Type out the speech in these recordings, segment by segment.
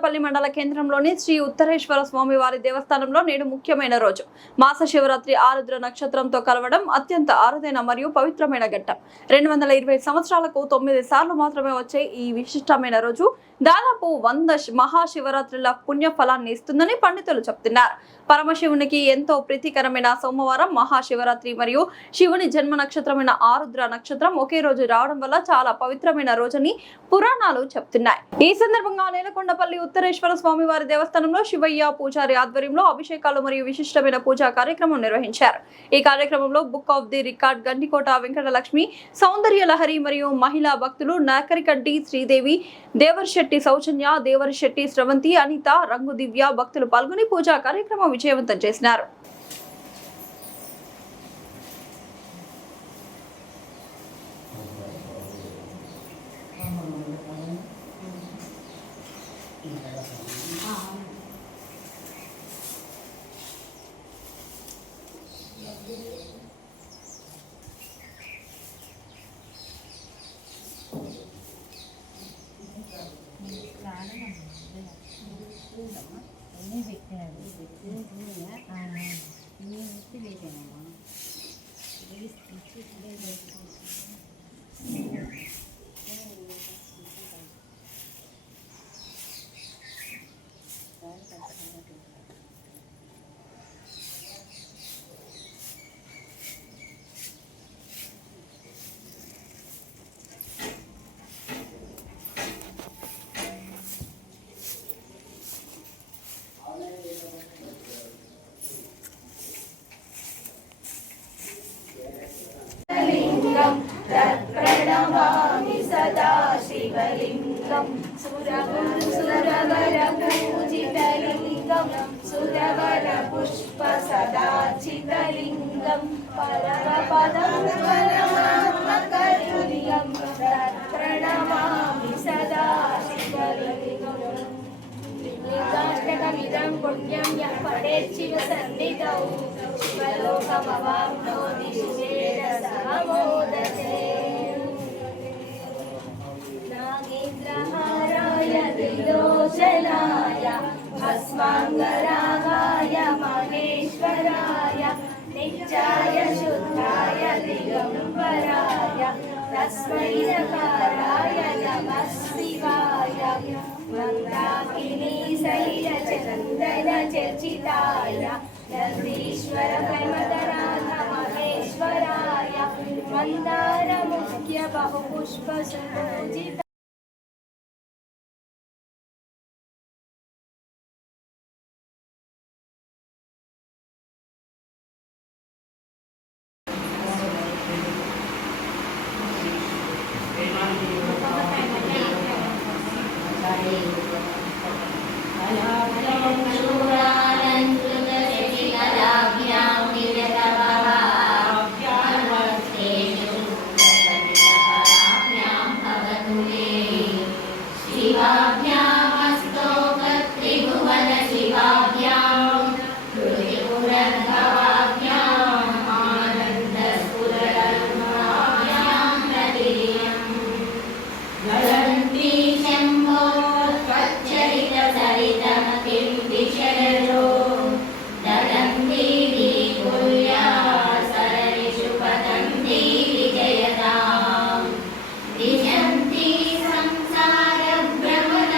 నేలకొండపల్లి మండల కేంద్రంలోని శ్రీ ఉత్తరేశ్వర స్వామి వారి దేవస్థానంలో నేడు ముఖ్యమైన రోజు మాస శివరాత్రి ఆరుద్ర నక్షత్రంతో కలవడం అత్యంత అరుదైన మరియు పవిత్రమైన ఘట్టం. 220 సంవత్సరాలకు 9 సార్లు మాత్రమే వచ్చే ఈ విశిష్టమైన రోజు దాదాపు 100 మహాశివరాత్రుల పుణ్య ఫలాన్ని ఇస్తుందని పండితులు చెప్తున్నారు. పరమశివునికి ఎంతో ప్రీతికరమైన సోమవారం మహాశివరాత్రి మరియు శివుని జన్మ నక్షత్రమైన ఆరుద్ర నక్షత్రం ఒకే రోజు రావడం వల్ల చాలా పవిత్రమైన రోజని పురాణాలు చెప్తున్నాయి. ఈ సందర్భంగా నేలకొండపల్లి ఉత్తరేశ్వర స్వామి వారి దేవస్థానంలో శివయ్య పూజారి ఆధ్వర్యంలో అభిషేకాలు మరియు విశిష్టమైన పూజా కార్యక్రమం నిర్వహించారు. ఈ కార్యక్రమంలో book of the record Gandikota Venkatalakshmi, Soundarya Lahari మరియు మహిళా భక్తులు నాకరికంటి శ్రీదేవి, దేవర్శెట్టి సౌజన్య, దేవర్శెట్టి స్రవంతి, అనిత, రంగు దివ్య భక్తులు పాల్గొని పూజా కార్యక్రమం విజయవంతం చేసినారు. प्रणमामि सदा शिवलिङ्गं सुरवरपूजितलिङ्गं सुरवरपुष्पसदाचितलिङ्गं परमपदं परमात्मकलिङ्गं प्रणमामि सदा शिवलिङ्गं लिङ्गाष्टकमिदं पुण्यं यः पठेत् शिवसन्निधौ शिवलोकमवाप्नोति शिवेन सह मोदते नागेन्द्रहाराय त्रिलोचनाय भस्माङ्गरागाय महेश्वराय नित्याय शुद्धाय दिगम्बराय तस्मै नकाराय नमः शिवाय मन्दाकिनी शैलचन्दनचर्चिताय नन्दीश्वर प्रमदनाथ महेश्वराय मन्दारमुख्य बहुपुष्पसुपूजित संसार भ्रमण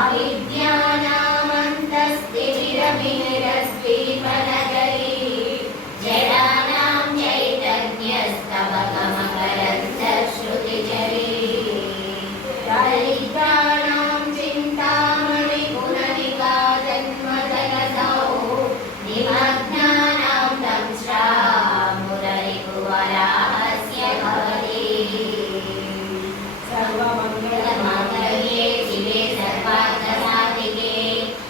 अविद्यानामन्तस्तिमिरमिहिरद्वीपनगरी जडानां चैतन्यस्तवकमकरन्दश्रुतिजरी दरिद्राणां चिन्तामणिगुणनिका जन्मजलधौ निमग्नानां दंष्ट्रा मुररिपुवराहस्य भवति सर्वमङ्गलमाङ्गल्ये शिवे सर्वार्थसाधिके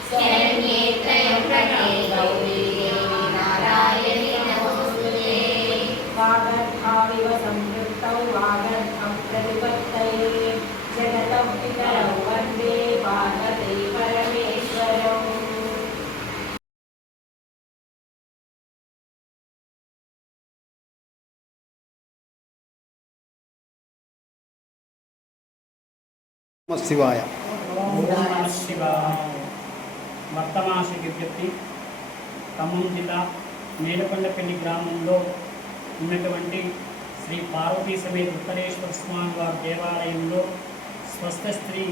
शरण्ये त्र्यम्बके गौरी देवी नारायणी नमोस्तुते वागर्भाविव संयुक्तौ वागर्भं प्रतिपत्तये जगतं पितरौ वन्दे पार्वती परमेश्वरौ నమః శివాయ. ఓం నమః శివాయ. వర్తమాసి విజ్ఞప్తి. ఖమ్మం జిల్లా మేలకొండపల్లి గ్రామంలో ఉన్నటువంటి శ్రీ పార్వతీ సమేత ఉత్తరేశ్వర స్వామి వారి దేవాలయంలో స్వస్థ స్త్రీ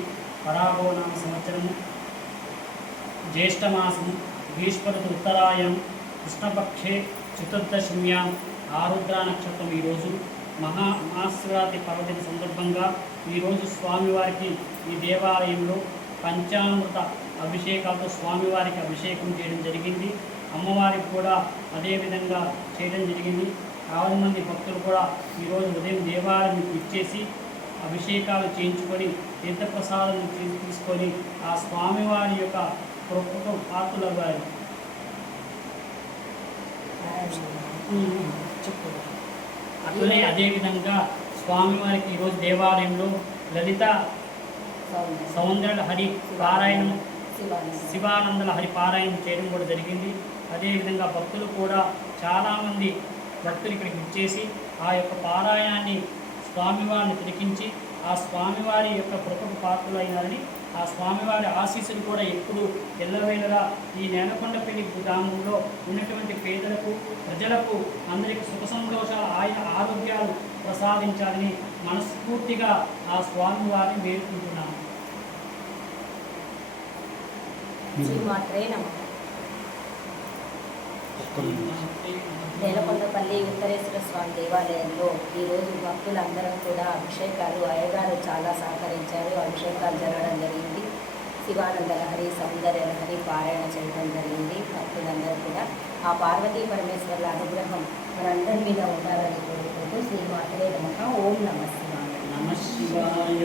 పరాభవనామ సంవత్సరము జ్యేష్ఠమాసము భీష్మరుతు ఉత్తరాయణం కృష్ణపక్షే చతుర్దశమ్యాం ఆరుద్ర నక్షత్రం ఈరోజు మహాశివరాత్రి పర్వదిన సందర్భంగా ఈరోజు స్వామివారికి ఈ దేవాలయంలో పంచామృత అభిషేకాలతో స్వామివారికి అభిషేకం చేయడం జరిగింది. అమ్మవారికి కూడా అదేవిధంగా చేయడం జరిగింది. 6 మంది భక్తులు కూడా ఈరోజు ఉదయం దేవాలయం ఇచ్చేసి అభిషేకాలు చేయించుకొని తీర్థప్రసాదం తీసుకొని ఆ స్వామివారి యొక్క కృపకు పాత్రలవ్వారు. అట్లనే అదేవిధంగా స్వామివారికి ఈరోజు దేవాలయంలో లలిత సౌందర్య హరి పారాయణం శివానందల హరి పారాయణం చేయడం కూడా జరిగింది. అదేవిధంగా భక్తులు కూడా చాలామంది భక్తులు ఇక్కడికి ఇచ్చేసి ఆ యొక్క పారాయణాన్ని స్వామివారిని తిలకించి ఆ స్వామివారి యొక్క కృపకు పాత్రులైనారని ఆ స్వామివారి ఆశీస్సులు కూడా ఎప్పుడు ఎల్లవేళలా ఈ నేలకొండపల్లి గ్రామంలో ఉన్నటువంటి పేదలకు ప్రజలకు అందరికీ సుఖ సంతోషాలు ఆరోగ్యాలు ప్రసాదించాలని మనస్ఫూర్తిగా ఆ స్వామివారిని వేడుకుంటున్నాను. శ్రీమాత్రే నమః. నేలకొండపల్లి ఉత్తరేశ్వర స్వామి దేవాలయంలో ఈరోజు భక్తులందరం కూడా అభిషేకాలు అయ్యగారు చాలా సహకరించారు. అభిషేకాలు జరగడం జరిగింది. శివానంద లహరి సౌందర్య లహరి పారాయణ చేయడం జరిగింది. భక్తులందరూ కూడా ఆ పార్వతీ పరమేశ్వరుల అనుగ్రహం మనందరి మీద ఉండాలని కోరుకుంటూ శ్రీమాత్రే నమః. ఓం నమః శివాయ. నమః శివాయ.